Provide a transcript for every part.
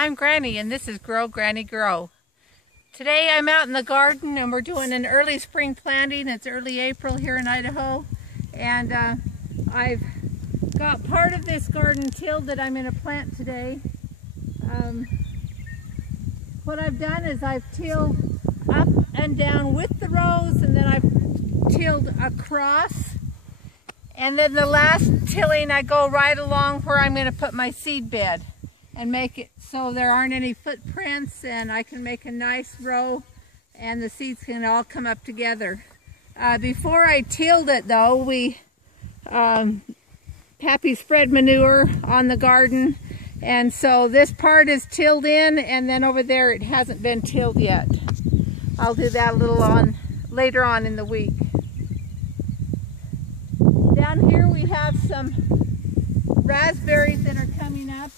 I'm Granny and this is Grow Granny Grow. Today I'm out in the garden and we're doing an early spring planting. It's early April here in Idaho, and I've got part of this garden tilled that I'm going to plant today. What I've done is I've tilled up and down with the rows, and then I've tilled across. And then the last tilling I go right along where I'm going to put my seed bed and make it so there aren't any footprints, and I can make a nice row and the seeds can all come up together. Before I tilled it though, we Pappy spread manure on the garden, and so this part is tilled in, and then over there it hasn't been tilled yet. I'll do that a little later on in the week. Down here we have some raspberries that are coming up.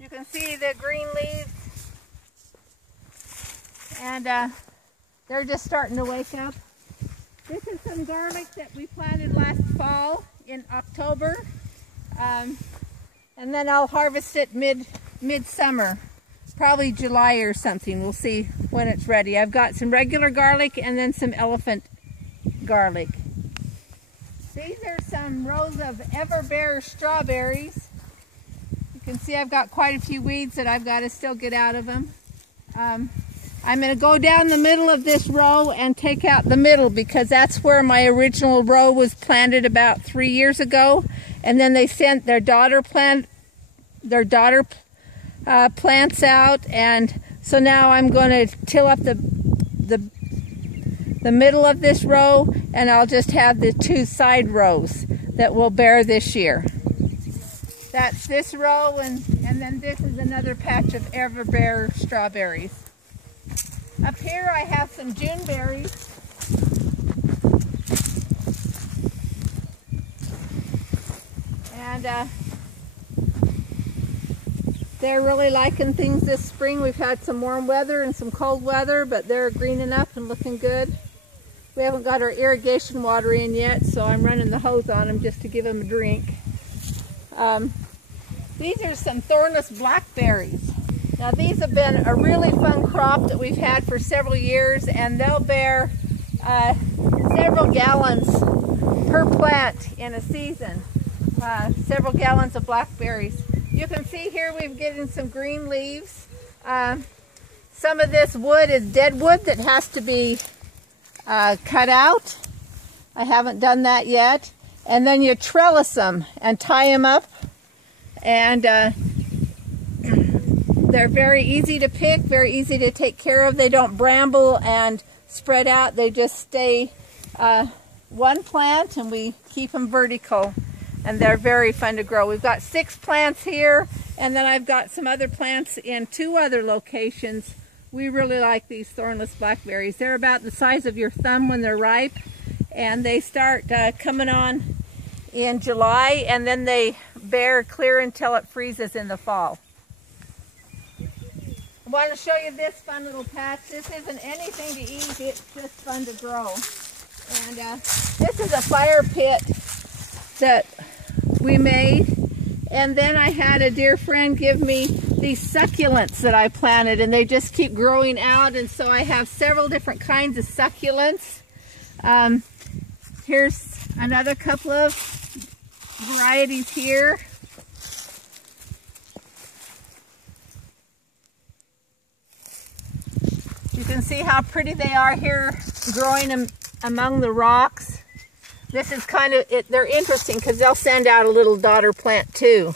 You can see the green leaves, and they're just starting to wake up. This is some garlic that we planted last fall in October, and then I'll harvest it mid-summer, probably July or something. We'll see when it's ready. I've got some regular garlic and then some elephant garlic. These are some rows of everbear strawberries. You can see I've got quite a few weeds that I've got to still get out of them. I'm going to go down the middle of this row and take out the middle, because that's where my original row was planted about 3 years ago, and then they sent their daughter plants out, and so now I'm going to till up the middle of this row, and I'll just have the two side rows that will bear this year. That's this row, and then this is another patch of everbear strawberries. Up here I have some June berries. And they're really liking things this spring. We've had some warm weather and some cold weather, but they're greening up and looking good. We haven't got our irrigation water in yet, so I'm running the hose on them just to give them a drink. These are some thornless blackberries. Now these have been a really fun crop that we've had for several years, and they'll bear several gallons per plant in a season. Several gallons of blackberries. You can see here we've getting some green leaves. Some of this wood is dead wood that has to be cut out. I haven't done that yet. And then you trellis them and tie them up, and they're very easy to pick, very easy to take care of. They don't bramble and spread out. They just stay one plant, and we keep them vertical, and they're very fun to grow. We've got 6 plants here, and then I've got some other plants in 2 other locations. We really like these thornless blackberries. They're about the size of your thumb when they're ripe, and they start coming on in July, and then they bear clear until it freezes in the fall. I want to show you this fun little patch. This isn't anything to eat, it's just fun to grow. And this is a fire pit that we made, and then I had a dear friend give me these succulents that I planted, and they just keep growing out, and so I have several different kinds of succulents. Here's another couple of varieties here. You can see how pretty they are here, growing among the rocks. This is kind of, they're interesting because they'll send out a little daughter plant too.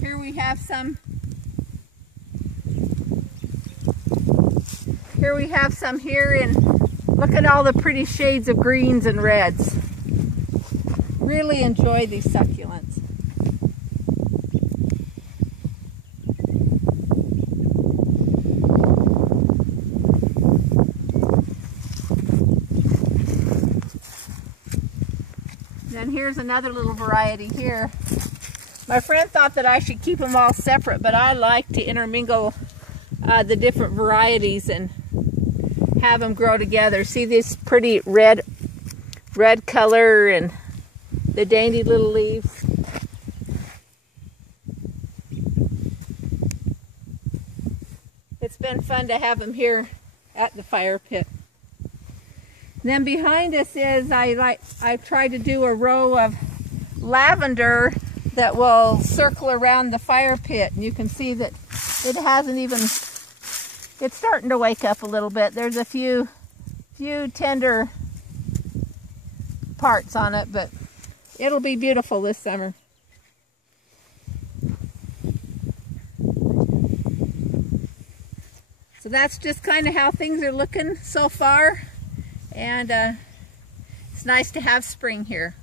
Here we have some. Here we have some here, and look at all the pretty shades of greens and reds. Really enjoy these succulents. And here's another little variety here. My friend thought that I should keep them all separate, but I like to intermingle the different varieties and have them grow together. See this pretty red red color and the dainty little leaves. It's been fun to have them here at the fire pit. And then behind us is I've tried to do a row of lavender that will circle around the fire pit, and you can see that it hasn't even, it's starting to wake up a little bit. There's a few tender parts on it, but it'll be beautiful this summer. So that's just kind of how things are looking so far, and it's nice to have spring here.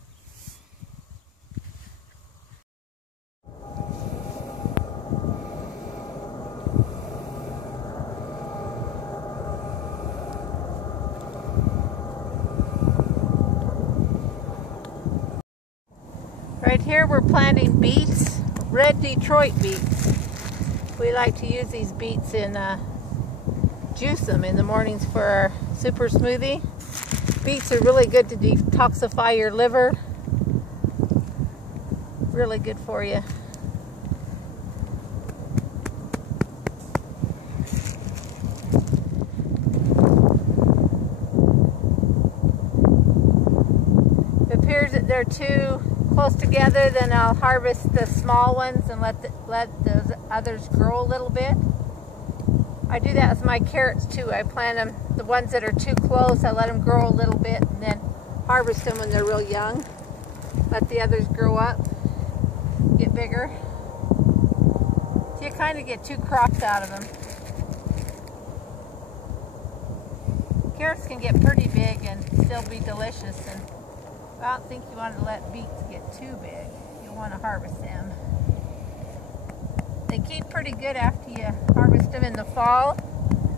Right here we're planting beets, red Detroit beets. We like to use these beets and juice them in the mornings for our super smoothie. Beets are really good to detoxify your liver. Really good for you. If it appears that they're too close together, then I'll harvest the small ones and let those others grow a little bit. I do that with my carrots too. I plant them, the ones that are too close, I let them grow a little bit and then harvest them when they're real young. Let the others grow up, get bigger. So you kind of get two crops out of them. Carrots can get pretty big and still be delicious, and I don't think you want to let beets get too big. You want to harvest them. They keep pretty good after you harvest them in the fall.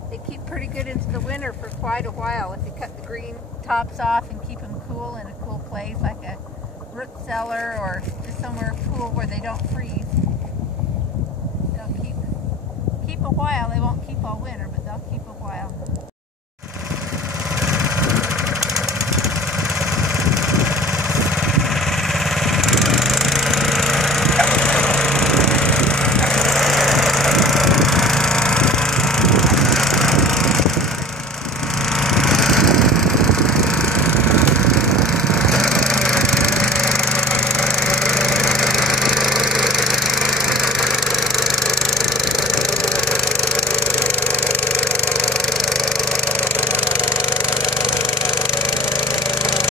They keep pretty good into the winter for quite a while if you cut the green tops off and keep them cool in a cool place like a root cellar or just somewhere cool where they don't freeze. They'll keep a while. They won't keep all winter, but they'll keep a while.